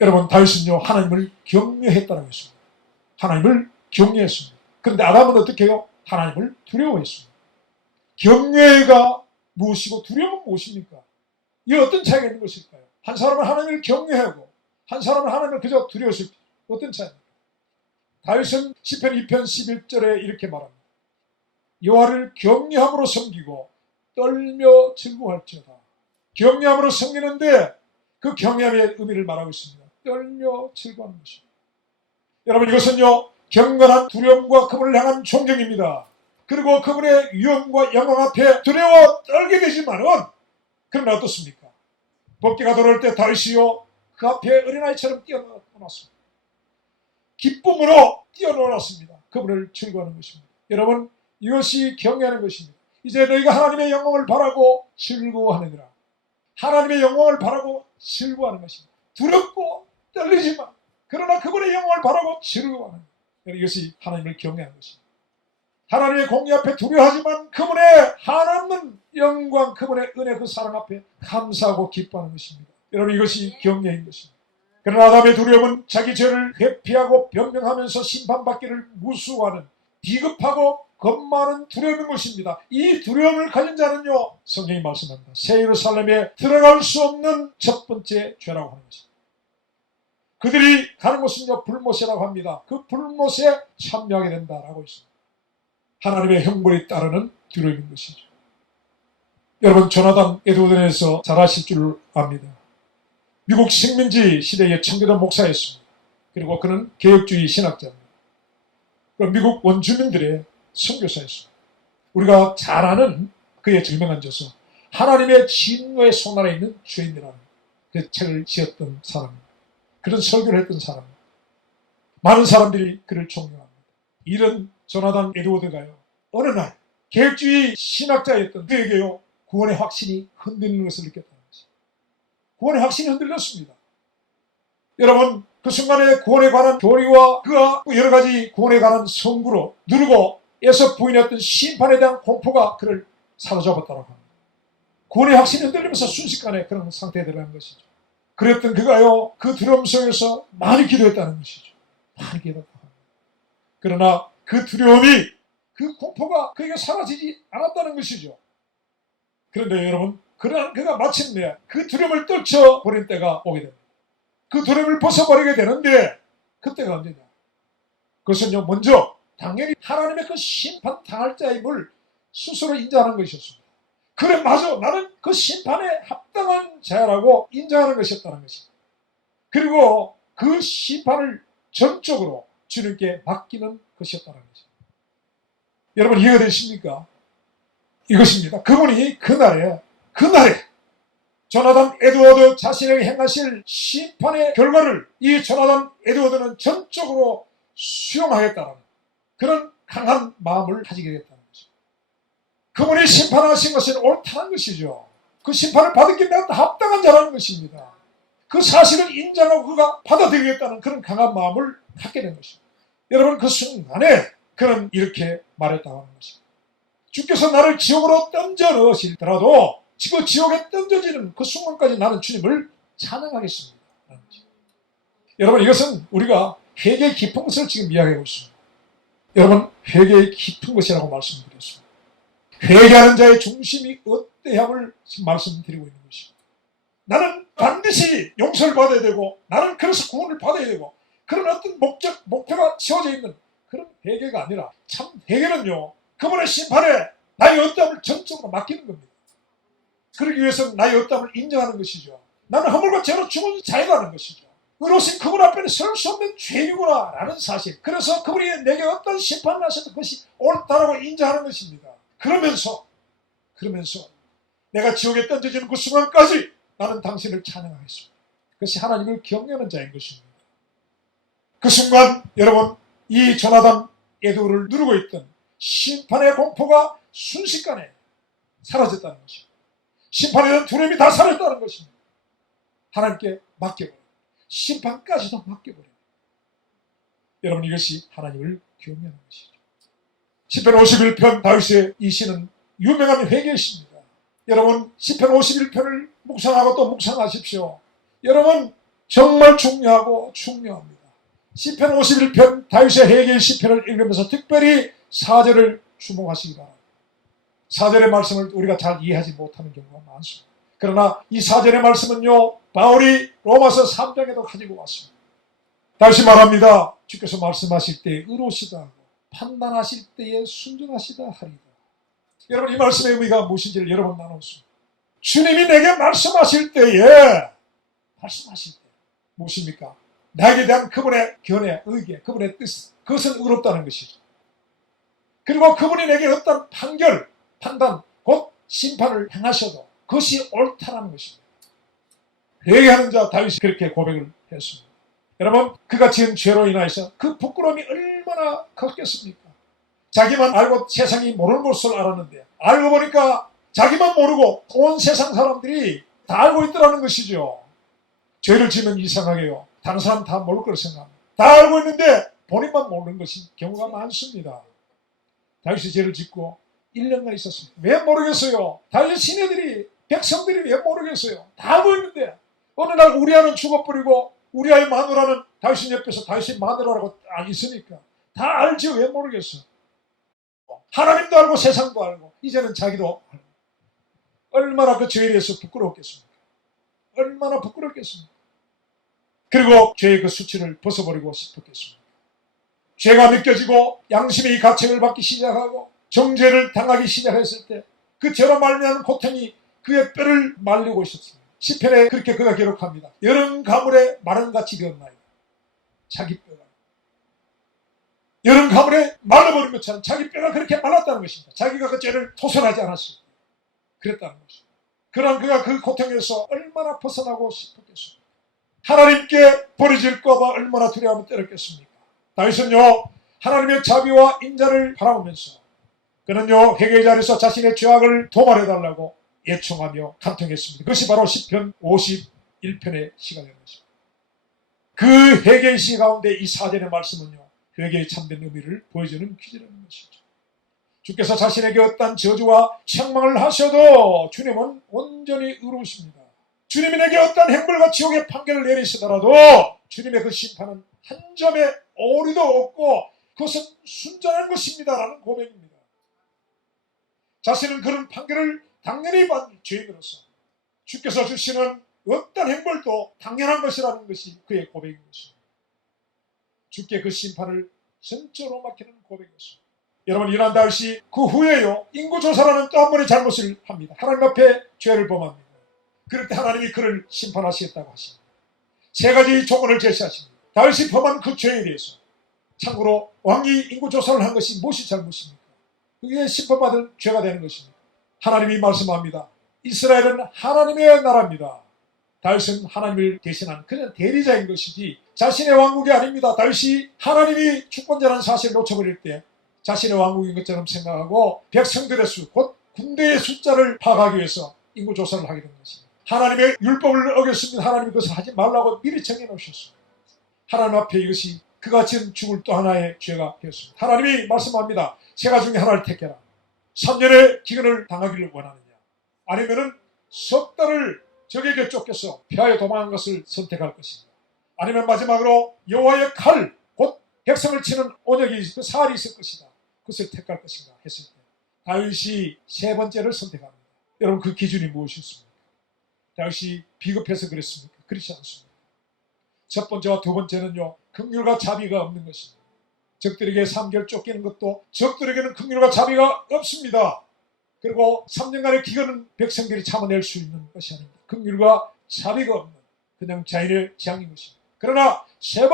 여러분, 다윗은요 하나님을 경외했다는 것입니다. 하나님을 경외했습니다. 그런데 아담은 어떻게 해요? 하나님을 두려워했습니다. 경외가 무엇이고 두려움은 무엇입니까? 이 어떤 차이가 있는 것일까요? 한 사람은 하나님을 경외하고 한 사람은 하나님을 그저 두려웠을 때 어떤 차이입니까? 다윗은 시편 2편 11절에 이렇게 말합니다. 여호와를 경외함으로 섬기고 떨며 즐거워할지어다. 경외함으로 섬기는데 그 경외함의 의미를 말하고 있습니다. 떨며 즐거워하는 것입니다. 여러분, 이것은요 경건한 두려움과 그분을 향한 존경입니다. 그리고 그분의 위엄과 영광 앞에 두려워 떨게 되지만은, 그러나 어떻습니까? 법궤가 돌아올 때 다윗이요 그 앞에 어린아이처럼 뛰어놀았습니다. 기쁨으로 뛰어놀았습니다. 그분을 즐거워하는 것입니다. 여러분, 이것이 경외하는 것입니다. 이제 너희가 하나님의 영광을 바라고 즐거워하느니라. 하나님의 영광을 바라고 즐거워하는 것입니다. 두렵고 떨리지만 그러나 그분의 영광을 바라고 즐거워하는 것. 이것이 하나님을 경외하는 것입니다. 하나님의 공의 앞에 두려워하지만 그분의 한없는 영광, 그분의 은혜, 그 사랑 앞에 감사하고 기뻐하는 것입니다. 여러분, 이것이 경외인 것입니다. 그러나 아담의 두려움은 자기 죄를 회피하고 변명하면서 심판받기를 무수하는 비겁하고 겁 많은 두려움인 것입니다. 이 두려움을 가진 자는요 성경이 말씀합니다. 새 예루살렘에 들어갈 수 없는 첫 번째 죄라고 하는 것입니다. 그들이 가는 곳은요 불못이라고 합니다. 그 불못에 참여하게 된다라고 있습니다. 하나님의 형벌이 따르는 두려움인 것이죠. 여러분, 조나단 에드워드에서 잘 아실 줄 압니다. 미국 식민지 시대의 청교도 목사였습니다. 그리고 그는 개혁주의 신학자입니다. 미국 원주민들의 선교사였습니다. 우리가 잘 아는 그의 증명한 저서 하나님의 진노의 손 아래 있는 죄인이라는 그 책을 지었던 사람입니다. 그런 설교를 했던 사람입니다. 많은 사람들이 그를 존경합니다. 이런 조나단 에드워드가요 어느 날 개혁주의 신학자였던 그에게요 구원의 확신이 흔들리는 것을 느꼈다는 것입니다. 구원의 확신이 흔들렸습니다. 여러분, 그 순간에 구원에 관한 교리와 그가 여러 가지 구원에 관한 선구로 누르고 에서 부인했던 심판에 대한 공포가 그를 사로잡았다고 합니다. 구원의 확신이 흔들리면서 순식간에 그런 상태에 들어간 것이죠. 그랬던 그가요 그 두려움 속에서 많이 기도했다는 것이죠. 많이 기도했다고 합니다. 그러나 그 두려움이, 그 공포가 그에게 사라지지 않았다는 것이죠. 그런데 여러분, 그러한 그가 마침내 그 두려움을 떨쳐버린 때가 오게 됩니다. 그 두려움을 벗어버리게 되는데 그때가 언제냐? 그것은요 먼저 당연히 하나님의 그 심판 당할 자임을 스스로 인정하는 것이었습니다. 그래, 맞아, 나는 그 심판에 합당한 자라고 인정하는 것이었다는 것입니다. 그리고 그 심판을 전적으로 주님께 맡기는 것이었다는 것입니다. 여러분, 이해가 되십니까? 이것입니다. 그분이 그날에 조나단 에드워드 자신에게 행하실 심판의 결과를 이 조나단 에드워드는 전적으로 수용하겠다는 그런 강한 마음을 가지게 됐다는 것입니다. 그분이 심판하신 것은 옳다는 것이죠. 그 심판을 받기 내가 합당한 자라는 것입니다. 그 사실을 인정하고 그가 받아들이겠다는 그런 강한 마음을 갖게 된 것입니다. 여러분, 그 순간에 그는 이렇게 말했다고 하는 것입니다. 주께서 나를 지옥으로 던져 넣으시더라도 그 지옥에 던져지는 그 순간까지 나는 주님을 찬양하겠습니다. 여러분, 이것은 우리가 회개의 깊은 것을 지금 이야기하고 있습니다. 여러분, 회개의 깊은 것이라고 말씀드렸습니다. 회개하는 자의 중심이 어때함을 지금 말씀드리고 있는 것입니다. 나는 반드시 용서를 받아야 되고 나는 그래서 구원을 받아야 되고 그런 어떤 목표가 세워져 있는 그런 회개가 아니라 참 회개는요 그분의 심판에 나의 어떠함을 전적으로 맡기는 겁니다. 그러기 위해서는 나의 어떠함을 인정하는 것이죠. 나는 허물과 죄로 죽은 자이라는 것이죠. 의로우신 그분 앞에는 설 수 없는 죄이구나 라는 사실, 그래서 그분이 내게 어떤 심판을 하셔도 그것이 옳다라고 인정하는 것입니다. 그러면서 내가 지옥에 던져지는 그 순간까지 나는 당신을 찬양하겠습니다. 그것이 하나님을 경외하는 자인 것입니다. 그 순간 여러분, 이 조나단 에드워드를 누르고 있던 심판의 공포가 순식간에 사라졌다는 것입니다. 심판에 대한 두려움이 다 사라졌다는 것입니다. 하나님께 맡겨버려요. 심판까지도 맡겨버려요. 여러분, 이것이 하나님을 경외하는 것이죠. 시편 51편 다윗의 이 시는 유명한 회개시입니다. 여러분 시편 51편을 묵상하고 또 묵상하십시오. 여러분 정말 중요합니다. 시편 51편 다윗의 회개의 시편을 읽으면서 특별히 4절을 주목하시기 바랍니다. 4절의 말씀을 우리가 잘 이해하지 못하는 경우가 많습니다. 그러나 이 4절의 말씀은요, 바울이 로마서 3장에도 가지고 왔습니다. 다시 말합니다. 주께서 말씀하실 때 의로시다 하고 판단하실 때에 순전하시다 하리다. 여러분 이 말씀의 의미가 무엇인지를 여러 번 나눴습니다. 주님이 내게 말씀하실 때에 무엇입니까? 나에게 대한 그분의 견해, 의견, 그분의 뜻, 그것은 의롭다는 것이죠. 그리고 그분이 내게 어떤 판단, 곧 심판을 행하셔도 그것이 옳다는 것입니다. 회개하는 자 다윗이 그렇게 고백을 했습니다. 여러분 그가 지은 죄로 인하여서 그 부끄러움이 얼마나 컸겠습니까? 자기만 알고 세상이 모르는 것을 알았는데 알고 보니까 자기만 모르고 온 세상 사람들이 다 알고 있더라는 것이죠. 죄를 지면 이상하게요. 다른 사람 다 모를 걸 생각합니다. 다 알고 있는데 본인만 모르는 것이 경우가 많습니다. 다윗이 죄를 짓고 1년간 있었습니다. 왜 모르겠어요? 다윗 시내들이 백성들이 왜 모르겠어요? 다 알고 있는데 어느 날 우리아는 죽어버리고 우리아의 마누라는 다윗 옆에서 다윗의 마누라라고 있으니까 다 알지 왜 모르겠어? 하나님도 알고 세상도 알고 이제는 자기도 알고 얼마나 그 죄에 대해서 부끄러웠겠습니까? 얼마나 부끄럽겠습니까? 그리고 죄의 그 수치를 벗어버리고 싶었겠습니까? 죄가 느껴지고 양심의 가책을 받기 시작하고 정죄를 당하기 시작했을 때 그 죄로 말미암은 고통이 그의 뼈를 말리고 있었습니다. 시편에 그렇게 그가 기록합니다. 여름 가물에 마른같이 되었나이다. 자기 뼈가 여름 가물에 말라버린 것처럼 자기 뼈가 그렇게 말랐다는 것입니다. 자기가 그 죄를 토설하지 않았을 때 그랬다는 것입니다. 그러나 그가 그 고통에서 얼마나 벗어나고 싶었겠습니까? 하나님께 버려질까 봐 얼마나 두려움을 떨었겠습니까? 다윗은요 하나님의 자비와 인자를 바라보면서 그는요 회개의 자리에서 자신의 죄악을 도말해달라고 예청하며 간통했습니다. 그것이 바로 시편 51편의 시가 되는 것입니다. 그 회개의 시 가운데 이 4절의 말씀은요 회개의 참된 의미를 보여주는 퀴즈라는 것이죠. 주께서 자신에게 어떤 저주와 책망을 하셔도 주님은 온전히 의로우십니다. 주님이 내게 어떤 행벌과 지옥의 판결을 내리시더라도 주님의 그 심판은 한 점의 오류도 없고 그것은 순전한 것입니다 라는 고백입니다. 자신은 그런 판결을 당연히 받는 죄인으로서 주께서 주시는 어떤 행벌도 당연한 것이라는 것이 그의 고백인 것입니다. 주께 그 심판을 전적으로 맡기는 고백이었습니다. 여러분 이러한 다윗이 그 후에요 인구조사라는 또 한 번의 잘못을 합니다. 하나님 앞에 죄를 범합니다. 그럴 때 하나님이 그를 심판하시겠다고 하십니다. 세 가지 조건을 제시하십니다. 다윗이 범한 그 죄에 대해서 참고로 왕이 인구조사를 한 것이 무엇이 잘못입니까? 그게 심판받을 죄가 되는 것입니다. 하나님이 말씀합니다. 이스라엘은 하나님의 나라입니다. 다윗은 하나님을 대신한 그냥 대리자인 것이지 자신의 왕국이 아닙니다. 다윗이 하나님이 주권자라는 사실을 놓쳐버릴 때 자신의 왕국인 것처럼 생각하고 백성들의 수, 곧 군대의 숫자를 파악하기 위해서 인구조사를 하게 된 것입니다. 하나님의 율법을 어겼습니다. 하나님이 그것을 하지 말라고 미리 정해놓으셨습니다. 하나님 앞에 이것이 그가 지은 죽을 또 하나의 죄가 되었습니다. 하나님이 말씀합니다. 세 가지 중에 하나를 택해라. 3년의 기근을 당하기를 원하느냐 아니면은 석 달을 적에게 쫓겨서 피하여 도망한 것을 선택할 것이냐 아니면 마지막으로 여호와의 칼, 곧 백성을 치는 온역이 그 살이 있을 것이다. 그것을 택할 것인가 했을 때 다윗이 세 번째를 선택합니다. 여러분 그 기준이 무엇이었습니까? 다윗이 비겁해서 그랬습니까? 그렇지 않습니다. 첫 번째와 두 번째는요 긍휼과 자비가 없는 것입니다. 적들에게 3개월 쫓기는 것도 적들에게는 긍휼과 자비가 없습니다. 그리고 3년간의 기근은 백성들이 참아낼 수 있는 것이 아닙니다. 긍휼과 자비가 없는 그냥 자연의 재앙인 것입니다. 그러나 세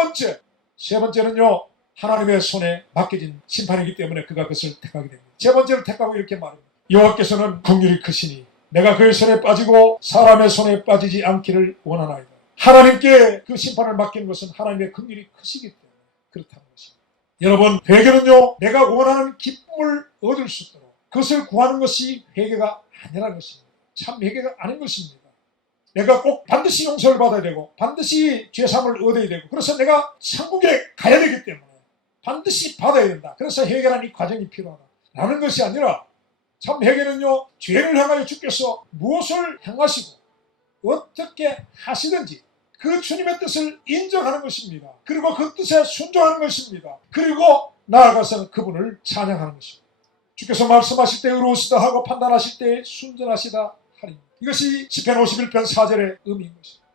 번째는요 하나님의 손에 맡겨진 심판이기 때문에 그가 그것을 택하게 됩니다. 세 번째를 택하고 이렇게 말합니다. 여호와께서는 긍휼이 크시니 내가 그의 손에 빠지고 사람의 손에 빠지지 않기를 원하나이다. 하나님께 그 심판을 맡기는 것은 하나님의 긍휼이 크시기 때문에 그렇다는 것입니다. 여러분 회개는요 내가 원하는 기쁨을 얻을 수 있도록 그것을 구하는 것이 회개가 아니라는 것입니다. 참 회개가 아닌 것입니다. 내가 꼭 반드시 용서를 받아야 되고 반드시 죄사함을 얻어야 되고 그래서 내가 천국에 가야 되기 때문에 반드시 받아야 된다. 그래서 회개라는 이 과정이 필요하다. 라는 것이 아니라 참 회개는요, 죄를 향하여 주께서 무엇을 행하시고 어떻게 하시든지 그 주님의 뜻을 인정하는 것입니다. 그리고 그 뜻에 순종하는 것입니다. 그리고 나아가서는 그분을 찬양하는 것입니다. 주께서 말씀하실 때 의로우시다 하고 판단하실 때 순전하시다 하리. 이것이 시편 51편 4절의 의미인 것입니다.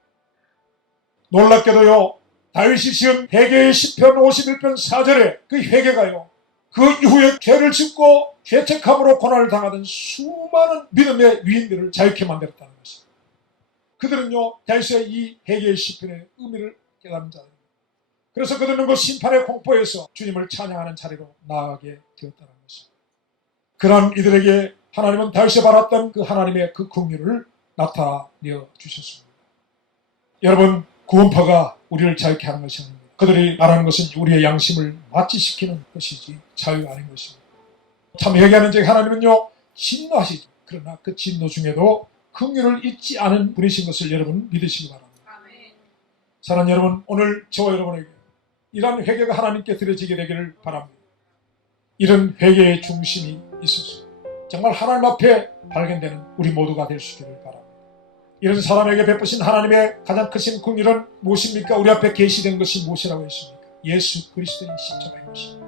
놀랍게도요, 다윗이 지은 회개의 시편 51편 4절에 그 회개가요, 그 이후에 죄를 짓고 죄책함으로 고난을 당하던 수많은 믿음의 위인들을 자유케 만들었다는 것입니다. 그들은요, 다윗의 이 회개의 시편의 의미를 깨닫는 자들입니다. 그래서 그들은 그 심판의 공포에서 주님을 찬양하는 자리로 나아가게 되었다는 것입니다. 그러한 이들에게 하나님은 다윗이 바랐던 그 하나님의 그 긍휼을 나타내 주셨습니다. 여러분, 구원파가 우리를 자유케 하는 것이 아닙니다. 그들이 말하는 것은 우리의 양심을 마취시키는 것이지 자유가 아닌 것입니다. 참 회개하는 자 하나님은요, 진노하시죠. 그러나 그 진노 중에도 긍휼을 잊지 않은 분이신 것을 여러분 믿으시기 바랍니다. 사랑하는 여러분, 오늘 저와 여러분에게 이러한 회개가 하나님께 드려지게 되기를 바랍니다. 이런 회개의 중심이 있어서 정말 하나님 앞에 발견되는 우리 모두가 될 수 있기를 바랍니다. 이런 사람에게 베푸신 하나님의 가장 크신 긍휼은 무엇입니까? 우리 앞에 계시된 것이 무엇이라고 했습니까? 예수 그리스도의 십자가인 것입니다.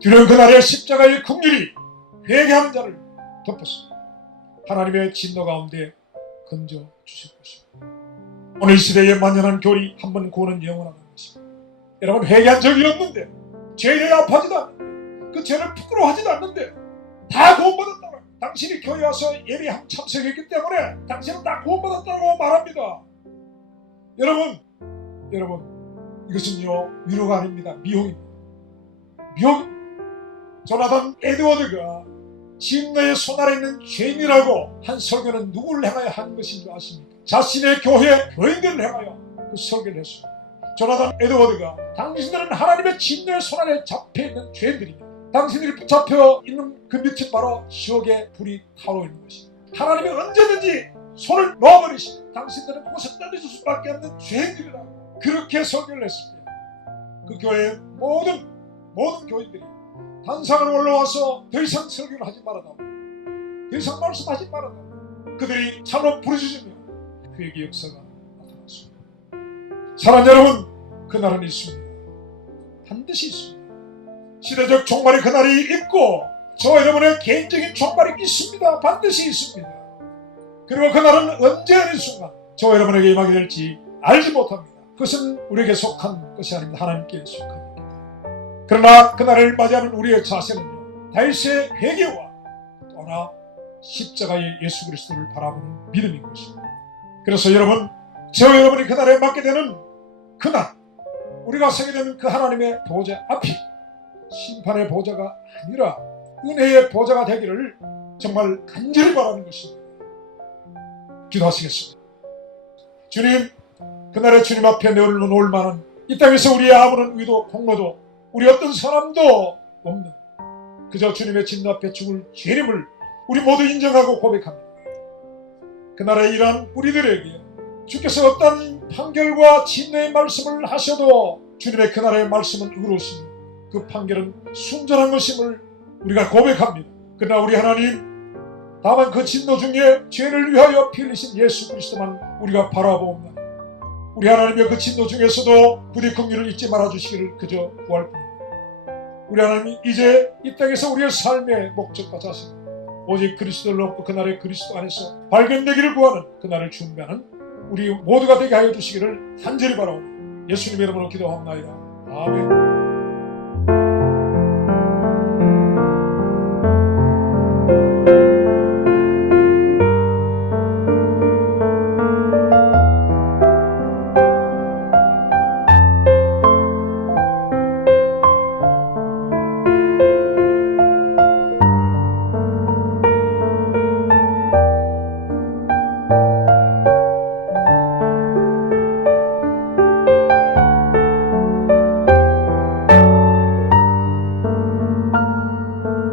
두려운 그날의 십자가의 긍휼이 회개하는 자를 덮어서 하나님의 진노 가운데 건져 주실 것입니다. 오늘 시대의 만연한 교리, 한 번 구원은 영원하다는 것입니다. 여러분, 회개한 적이 없는데, 죄에 아파하지도 않는데, 그 죄를 부끄러워하지도 않는데 다 구원받았다고, 당신이 교회 와서 예배 참석했기 때문에 당신은 다 구원받았다고 말합니다. 여러분, 이것은요, 위로가 아닙니다. 미혹입니다. 조나단 에드워드가 진노의 손아래 있는 죄인이라고 한 설교는 누구를 향하여 한 것인 줄 아십니까? 자신의 교인들을 향하여 그 설교를 했습니다. 조나단 에드워드가 당신들은 하나님의 진노의 손아래 잡혀있는 죄인들입니다. 당신들이 붙잡혀 있는 그 밑은 바로 지옥의 불이 타오르고 있는 것입니다. 하나님이 언제든지 손을 놓아버리시면 당신들은 그곳에 떨어질 수밖에 없는 죄인들이라고 그렇게 설교를 했습니다. 그 교회의 모든 교인들이 단상을 올라와서 더 이상 설교를 하지 말아달라고, 더 이상 말씀하지 말아달라고 그들이 참으로 부르짖으며 그에게 역사가 나타났습니다. 사랑하는 여러분, 그날은 있습니다. 반드시 있습니다. 시대적 종말의 그날이 있고 저와 여러분의 개인적인 종말이 있습니다. 반드시 있습니다. 그리고 그날은 언제 어느 순간 저와 여러분에게 임하게 될지 알지 못합니다. 그것은 우리에게 속한 것이 아닙니다. 하나님께 속합니다. 그러나 그날을 맞이하는 우리의 자세는요, 다윗의 회개와 또나 십자가의 예수 그리스도를 바라보는 믿음인 것입니다. 그래서 여러분, 저와 여러분이 그날에 맞게 되는 그날, 우리가 서게 되는 그 하나님의 보좌 앞이 심판의 보좌가 아니라 은혜의 보좌가 되기를 정말 간절히 바라는 것입니다. 기도하시겠습니다. 주님, 그날의 주님 앞에 내어놓을 만한 이 땅에서 우리의 아무런 의도, 공로도 우리 어떤 사람도 없는 그저 주님의 진노 앞에 죽을 죄임을 우리 모두 인정하고 고백합니다. 그날의 이러한 우리들에게 주께서 어떤 판결과 진노의 말씀을 하셔도 주님의 그날의 말씀은 의로우시니 그 판결은 순전한 것임을 우리가 고백합니다. 그러나 우리 하나님, 다만 그 진노 중에 죄를 위하여 피 흘리신 예수 그리스도만 우리가 바라보옵나니 우리 하나님의 그 진노 중에서도 부디 긍휼을 잊지 말아주시기를 그저 구할 뿐입니다. 우리 하나님, 이제 이 땅에서 우리의 삶의 목적과 자세, 오직 그리스도를 얻고 그날의 그리스도 안에서 발견되기를 구하는 그날을 준비하는 우리 모두가 되게 하여 주시기를 간절히 바라옵니다. 예수님의 이름으로 기도합나이다. 아멘.